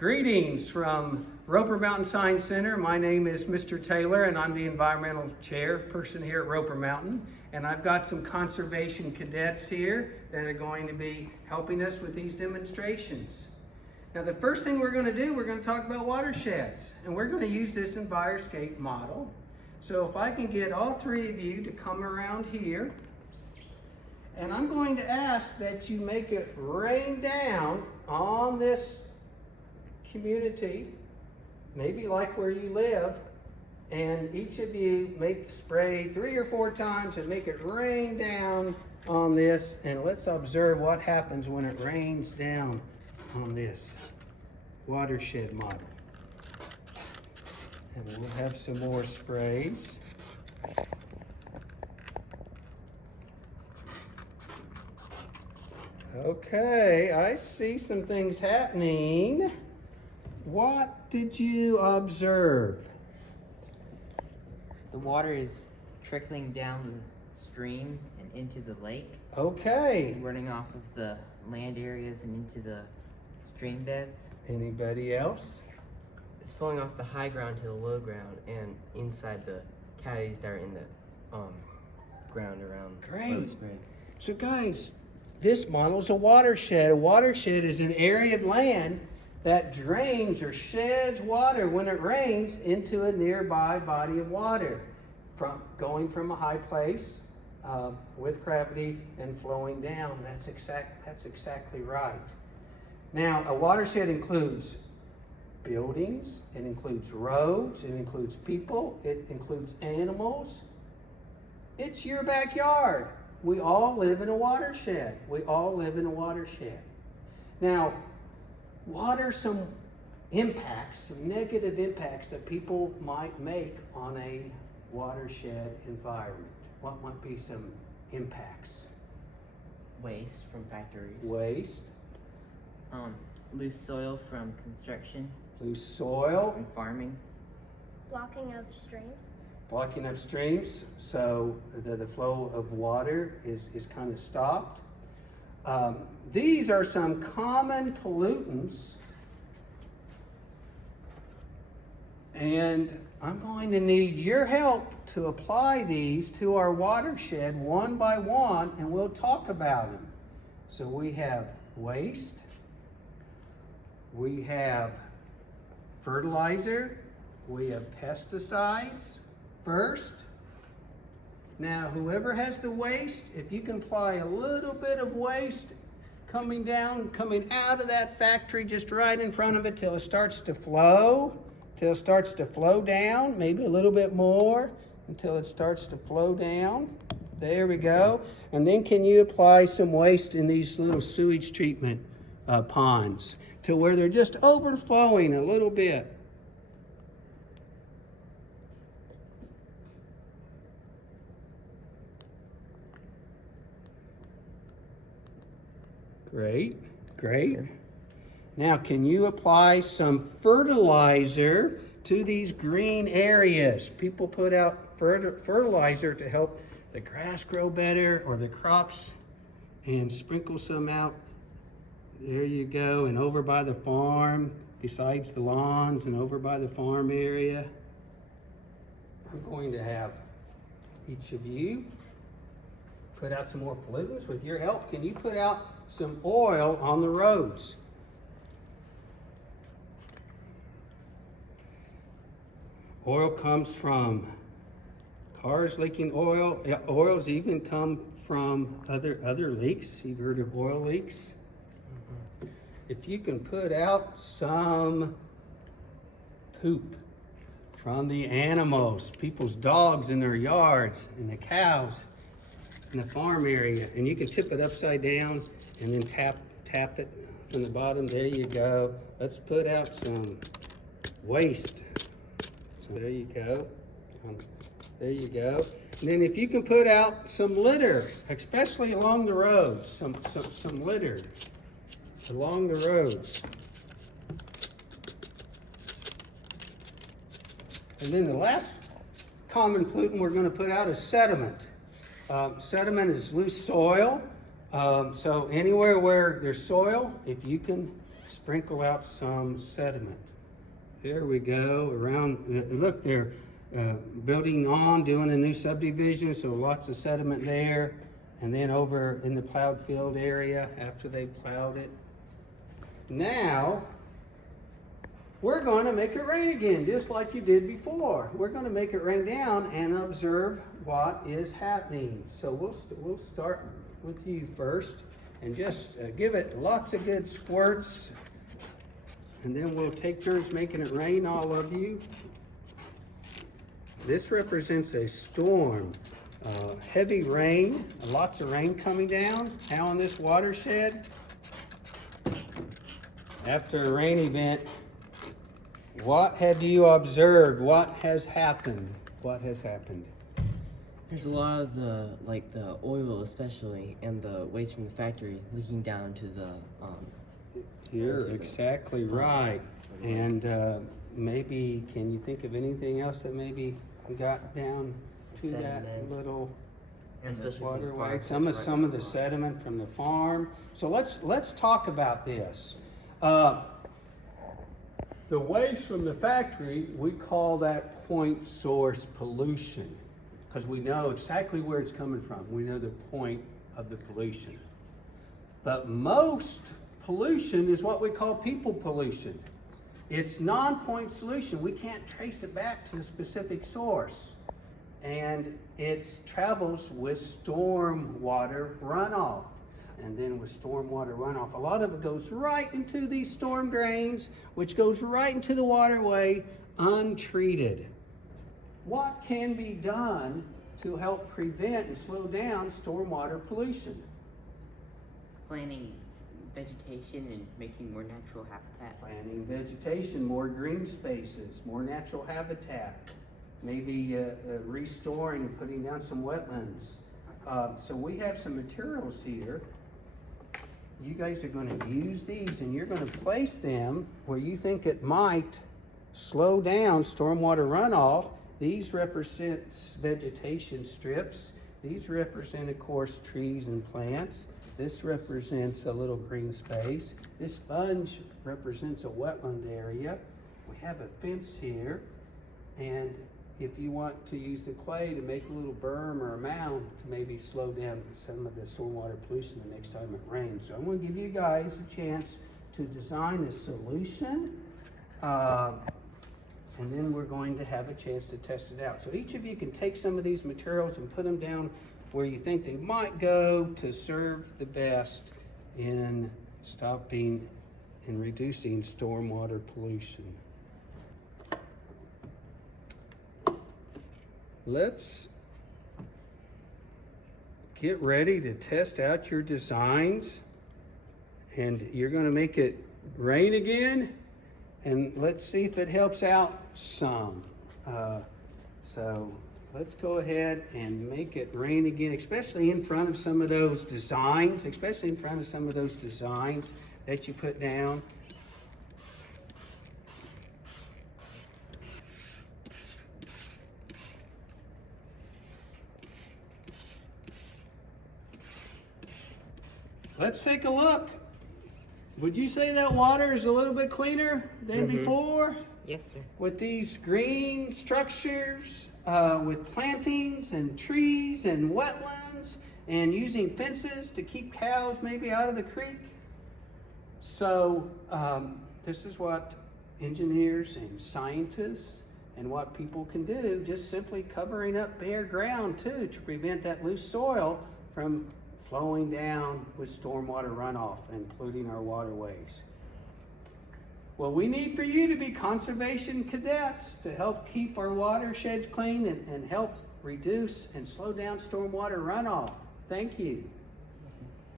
Greetings from Roper Mountain Science Center. My name is Mr. Taylor and I'm the environmental chairperson here at Roper Mountain. And I've got some conservation cadets here that are going to be helping us with these demonstrations. Now the first thing we're going to do, we're going to talk about watersheds. And we're going to use this Enviroscape model. So if I can get all three of you to come around here. And I'm going to ask that you make it rain down on this community, maybe like where you live, and each of you spray 3 or 4 times and make it rain down on this, and let's observe what happens when it rains down on this watershed model. And we'll have some more sprays. Okay, I see some things happening. What did you observe? The water is trickling down the streams and into the lake. Okay. Running off of the land areas and into the stream beds. Anybody else? It's flowing off the high ground to the low ground and inside the cavities that are in the ground around Great. Roseberry. So guys, this model is a watershed. A watershed is an area of land that drains or sheds water when it rains into a nearby body of water, going from a high place with gravity and flowing down. That's exactly right. Now, a watershed includes buildings, it includes roads, it includes people, it includes animals. It's your backyard. We all live in a watershed. We all live in a watershed. Now, what are some impacts, some negative impacts that people might make on a watershed environment? What might be some impacts? Waste from factories. Waste. Loose soil from construction. Loose soil. And farming. Blocking of streams. Blocking up streams, so the flow of water is kind of stopped. These are some common pollutants, and I'm going to need your help to apply these to our watershed one by one, and we'll talk about them. So we have waste, we have fertilizer, we have pesticides. First, now whoever has the waste, if you can apply a little bit of waste coming out of that factory just right in front of it till it starts to flow, down, maybe a little bit more until it starts to flow down. There we go. And then can you apply some waste in these little sewage treatment ponds to where they're just overflowing a little bit. Great, great. Now, can you apply some fertilizer to these green areas? People put out fertilizer to help the grass grow better or the crops, and sprinkle some out. There you go, and over by the farm, besides the lawns and over by the farm area. I'm going to have each of you put out some more pollutants. With your help, can you put out some oil on the roads? Oil comes from cars leaking oil. Oils even come from other leaks. You've heard of oil leaks. If you can put out some poop from the animals, people's dogs in their yards, and the cows in the farm area, and you can tip it upside down and then tap it from the bottom. There you go. Let's put out some waste. So there you go. There you go. And then if you can put out some litter, especially along the roads, some litter along the roads. And then the last common pollutant we're going to put out is sediment. Sediment is loose soil. So anywhere where there's soil, if you can sprinkle out some sediment. There we go, around, look, they're building on, doing a new subdivision, so lots of sediment there. And then over in the plowed field area, after they plowed it. Now, we're going to make it rain again, just like you did before. We're going to make it rain down and observe what is happening. So we'll start with you first, and just give it lots of good squirts, and then we'll take turns making it rain, all of you. This represents a storm, heavy rain, lots of rain coming down now in this watershed. After a rain event, what have you observed? What has happened? What has happened? There's a lot of the oil especially and the waste from the factory leaking down to the You're exactly right. And maybe, can you think of anything else that maybe got down to that Sediment. little especially from the waterway? farm. Some of the sediment from the farm. So let's talk about this. The waste from the factory, we call that point source pollution, because we know exactly where it's coming from. We know the point of the pollution. But most pollution is what we call people pollution. It's non-point solution. We can't trace it back to a specific source. And it travels with storm water runoff. And then with stormwater runoff, a lot of it goes right into these storm drains, which goes right into the waterway untreated. What can be done to help prevent and slow down stormwater pollution? Planting vegetation and making more natural habitat. Planting vegetation, more green spaces, more natural habitat, maybe restoring and putting down some wetlands. So we have some materials here. You guys are going to use these, and you're going to place them where you think it might slow down stormwater runoff. These represent vegetation strips. These represent, of course, trees and plants. This represents a little green space. This sponge represents a wetland area. We have a fence here, and if you want to use the clay to make a little berm or a mound to maybe slow down some of the stormwater pollution the next time it rains. So I'm going to give you guys a chance to design a solution, and then we're going to have a chance to test it out. So each of you can take some of these materials and put them down where you think they might go to serve the best in stopping and reducing stormwater pollution. Let's get ready to test out your designs, and you're going to make it rain again, and let's see if it helps out some. So let's go ahead and make it rain again, especially in front of some of those designs, that you put down. Let's take a look. Would you say that water is a little bit cleaner than before? Yes, sir. With these green structures, with plantings and trees and wetlands, and using fences to keep cows maybe out of the creek. So this is what engineers and scientists and what people can do, just simply covering up bare ground too, to prevent that loose soil from flowing down with stormwater runoff and polluting our waterways. Well, we need for you to be conservation cadets to help keep our watersheds clean and help reduce and slow down stormwater runoff. Thank you.